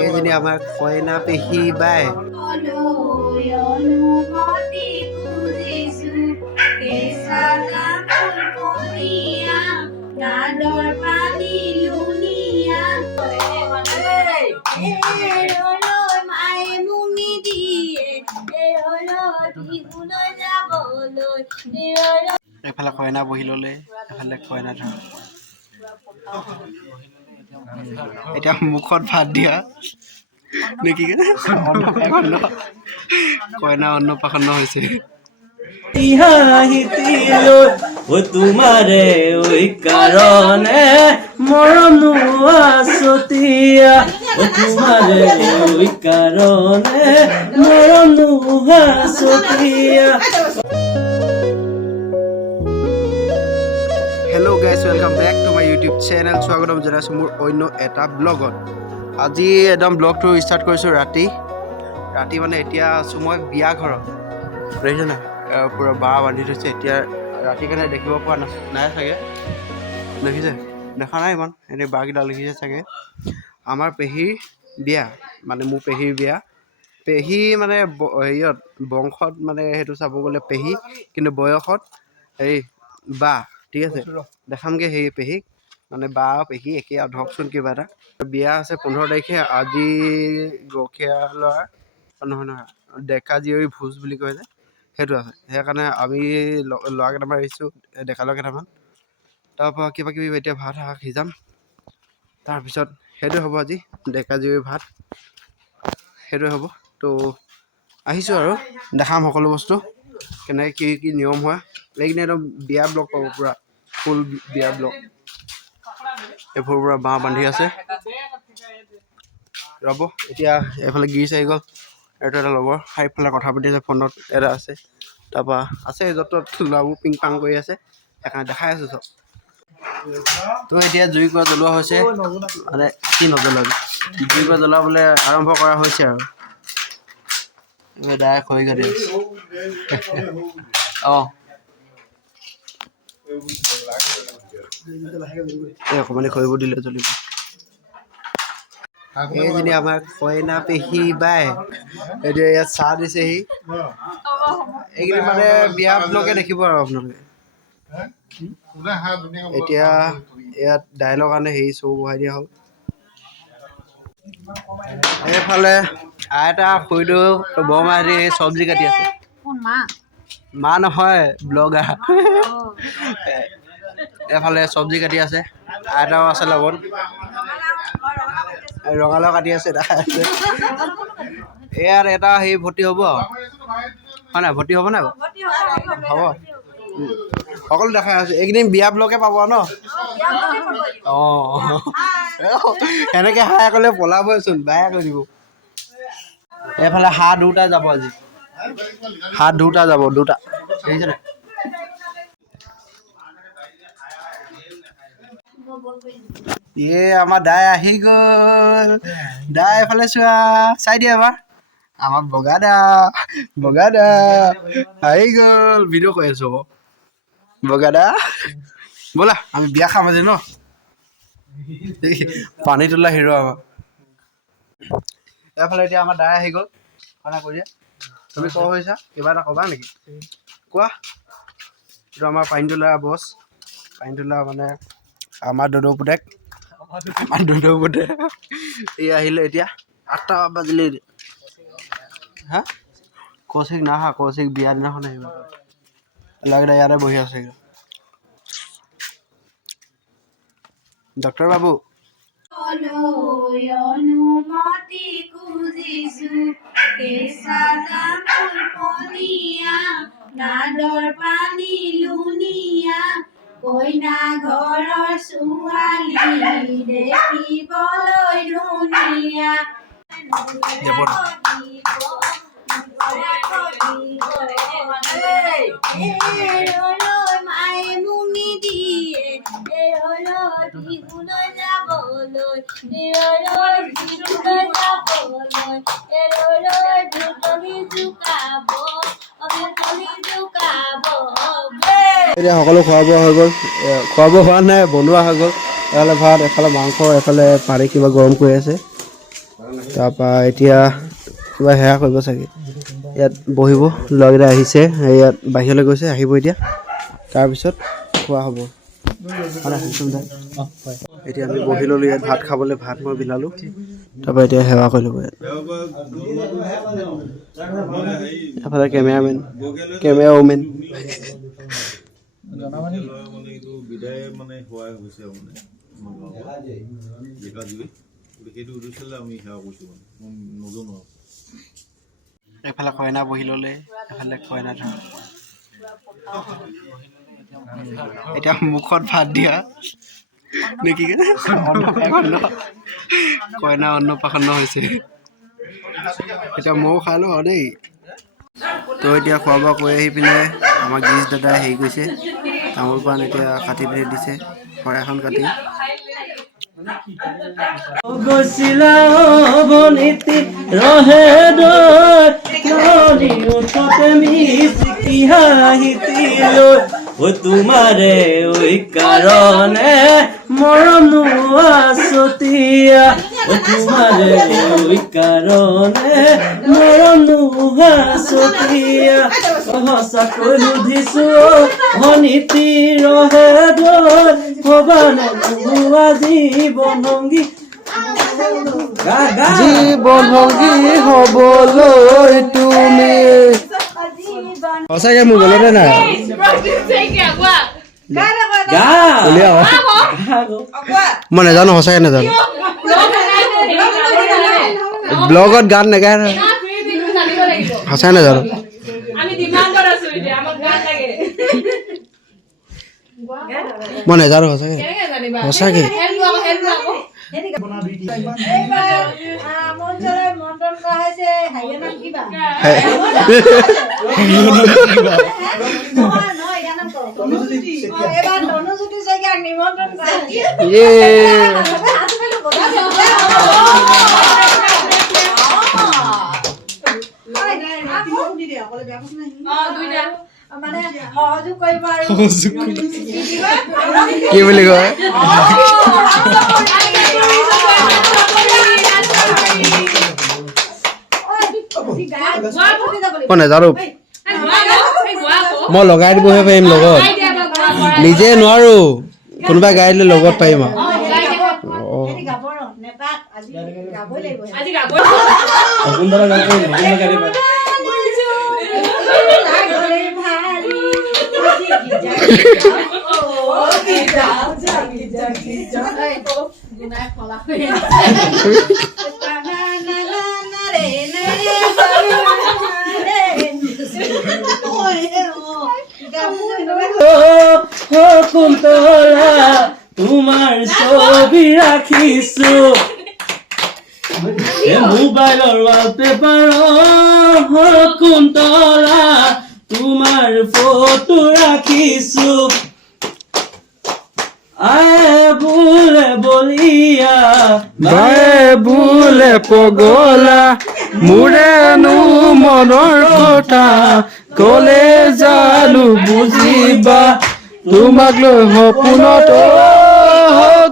এইজনী আমাৰ কইনা পেহী বাই। এফালে কইনা বহি ললে, এফালে কইনা ধৰ এতিয়া মুখত ভাত দিয়া নেকি কইনা অন্নপ্ৰাশন হৈছে। তোমাৰে ঐ কাৰণে মৰম নোহোৱা তোমাৰে ঐ কাৰণে মৰম নোহোৱা hello' guys, welcome back to my YouTube channel. স্বাগতম জনাইছোঁ মোৰ অন্য এটা ব্লগত। আজি একদম ব্লগটো ষ্টাৰ্ট কৰিছোঁ ৰাতি মানে এতিয়া আছোঁ মই বিয়া ঘৰত। দেখিছে নাই পূৰা বাঁহ বান্ধি থৈছে। এতিয়া ৰাতি কাৰণে দেখিব পৰা নাই চাগে, দেখিছে? দেখা নাই ইমান, এনেই বাঁহকেইডাল দেখিছে চাগে। আমাৰ পেহীৰ বিয়া, মানে মোৰ পেহীৰ বিয়া। পেহী মানে হেৰিয়ত বংশত মানে সেইটো চাব গ'লে পেহী, কিন্তু বয়সত হেৰি বা। ঠিক আছে, দেখামগৈ সেই পেহীক, মানে বা পেহী একে আৰু ধৰকচোন কিবা এটা। বিয়া আছে 15 তাৰিখে। আজি গৰখীয়া ল'ৰা নহয় ডেকা জীয়ৰী ভোজ বুলি কয় যে, সেইটো আছে। সেইকাৰণে আমি ল'ৰা কেইটামান আহিছোঁ, ডেকা ল'ৰা কেইটামান। তাৰপৰা কিবা কিবি এতিয়া ভাত শাক সিজাম, তাৰপিছত সেইটোৱে হ'ব আজি ডেকা জীয়ৰী ভাত, সেইটোৱে হ'ব। তো আহিছোঁ আৰু দেখাম সকলো বস্তু কেনেকৈ কি কি নিয়ম হয়। এইখিনি একদম বিয়া ব্লগ পাব, পূৰা ফুল বিয়া ব্লগ। এইবোৰ পূৰা বাঁহ বান্ধি আছে। ৰ'ব, এতিয়া এইফালে গিৰিচ আহি গ'ল, এইটো এটা লগৰ সেইফালে কথা পাতি আছে ফোনত, এটা আছে। তাৰপৰা আছে য'ত ত'ত ল'ৰাবোৰ পিং পাং কৰি আছে, সেইকাৰণে দেখাই আছোঁ চব। তো এতিয়া জুইকুৰা জ্বলোৱা হৈছে, মানে কি নজ্বলাবি, জুইকুৰা জ্বলাবলৈ আৰম্ভ কৰা হৈছে আৰু ডাইৰেক্ট হৈ গ'ল। অঁ অকণমানি খৰিবোৰ দিলে জ্বলিব। এইজনী আমাৰ কইনা পেহী বাই, এতিয়া ইয়াত চাহ দিছেহি। এইকেইদিন মানে বিয়া ব্লগে দেখিব আৰু আপোনালোকে। এতিয়া ইয়াত দাইলৰ কাৰণে হেৰি চৌ বহাই দিয়া হ'ল। এইফালে আইতা খুৰীদেউ বৰমাহঁতি চব্জি কাটি আছে। মা নহয়, ব্লগাৰ। এইফালে চব্জি কাটি আছে, আইতাও আছে লগত। ৰঙালাও কাটি আছে, দেখাই আছে। ইয়াত এটা হেৰি ভৰ্তি হ'ব আৰু হয় নাই, ভৰ্তি হ'ব নাই বাৰু? হ'ব, সকলো দেখাই আছে। এইকেইদিন বিয়া ব্লগে পাব ন। অঁ সেনেকৈ হাই ক'লে পলাবইচোন, বেয়া কৰি দিব। এইফালে হাঁহ দুটা যাব আজি, হাঁহ দুটা যাব, দুটা। দেখিছে নাই? আমাৰ দাই আহি গ'ল। দাই এফালে চোৱা, চাই দিয়া এবাৰ। আমাৰ বগা দা আহি গ'ল। ভিডিঅ' কৰি আছো আকৌ, বগা দা ব'লা আমি বিয়া খাম আজি ন। পানী তোলা হিৰো আমাৰ। এইফালে এতিয়া আমাৰ দাই আহি গ'ল। তুমি ক'ব হৈছা, কিবা এটা ক'বা নেকি? কোৱা। এইটো আমাৰ পানী তোলা বছ, পানী তোলা মানে আমাৰ দদৌ পুতেক, এই আহিলে এতিয়া 8টা বাজিলে। হা কৌশিক নাহা, কৌশিক বিয়া দিনাখন আহিব। ল'ৰাকেইটা ইয়াতে বহি আছে। ডক্টৰ বাবু কইনা ঘৰৰ ছোৱালী দেখিবলৈ ধুনীয়া। এতিয়া সকলো খোৱা বোৱা হৈ গ'ল, খোৱা বোৱা হোৱা নাই, বনোৱা হৈ গ'ল। এফালে ভাত, এফালে মাংস, এফালে পানী কিবা গৰম কৰি আছে। তাৰপৰা এতিয়া কিবা সেয়া কৰিব চাগে ইয়াত বহিব ল'ৰাকেইটা আহিছে ইয়াত বাহিৰলৈ গৈছে আহিব এতিয়া তাৰপিছত খোৱা হ'ব এতিয়া আমি বহি ল'লোঁ ইয়াত ভাত খাবলৈ ভাত মই বিলালোঁ তাৰপৰা এতিয়া সেৱা কৰি ল'ব ইয়াত এফালে কেমেৰামেন কেমেৰা ওমেন এফালে কইনা বহি ল'লে এফালে কইনা ধৰ এতিয়া মুখত ভাত দিয়া নেকি কইনা অন্নপ্ৰাশন্ন হৈছে এতিয়া ময়ো খাই লওঁ আৰু দেই তো এতিয়া খোৱা বোৱা কৰি আহি পিনে আমাৰ গিৰিশ দাদাই হেৰি কৰিছে তামোল পাণ এতিয়া কাটি পিনি দিছে শৰাইখন কাটি গৈছিলা অৱনীতি ৰহে দৈ উঠতে মিচিকি হাঁহিতি লৈ ঐ তোমাৰে ঐ কাৰণে মৰম নোহাচতীয়া ঐ তোমাৰে ঐ কাৰণে মৰম নোহাচতীয়া সঁচাকৈ সুধিছো অৱনীতি ৰহে দৈ ভৱানে নোহোৱা জীৱন সংগী জীৱন সংগী হবলৈ তুমি সঁচাকে মোৰ গলতে নাই মই নাজানো সঁচাকে নাজানো ব্লগত গান নেগায় নহয় সঁচাই নাজানো মই নাজানো সঁচাকে সঁচাকে কি বুলি কয় মই নাজানো মই লগাই দিবহে পাৰিম লগত নিজে নোৱাৰো কোনোবাই গাই দিলে লগত পাৰিম আৰু কুন্তলা তোমাৰ ছবি ৰাখিছো মোবাইলৰ ৱালপেপাৰত কুন্তলা তোমাৰ ফটো ৰাখিছো আয়ে বোলে বলিয়া বায়ে বোলে পগলা মোৰেনো মনৰ কথা কলে জানো বুজিবা তোমাক লৈ সপোনত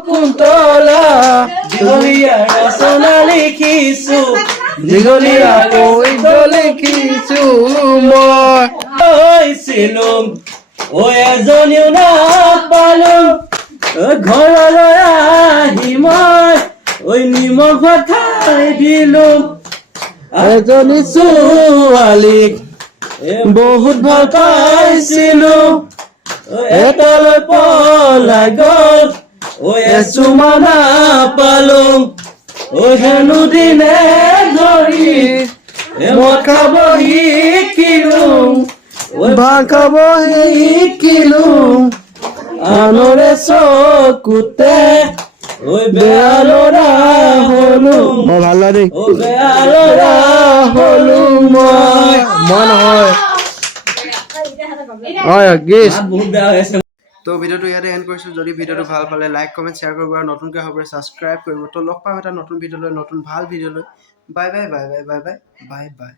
কুন্তলা দীঘলীয়া ৰচনা লিখিছো দীঘলীয়া কবিতা লিখিছো মই হৈছিলো ঐ এজনীও নাপালো ঘৰলৈ আহি মই ঐ নিমখ খাই দিলো এজনী ছোৱালীক বহুত ভাল পাইছিলো এটালৈ পলাই গল ঐ এচুমা নাপালো ঐ হেনো দিনে ধৰি মদ খাব শিকিলো ভাং খাব শিকিলো আনৰে চকুতে ঐ বেয়া ল'ৰা হলো মই ভাল লাগে ঐ বেয়া ল'ৰা হলো মই নহয় হয় গীত বহুত বেয়া হৈ আছে তো ভিডিওটো ইয়াতে এণ্ড কৰিছোঁ যদি ভিডিওটো ভাল পালে লাইক কমেণ্ট শ্বেয়াৰ কৰিব আৰু নতুনকৈ হ'ব ছাবস্ক্ৰাইব কৰিব তো লগ পাম এটা নতুন ভিডিঅ' লৈ নতুন ভাল ভিডিঅ' লৈ bye bye bye bye bye bye bye bye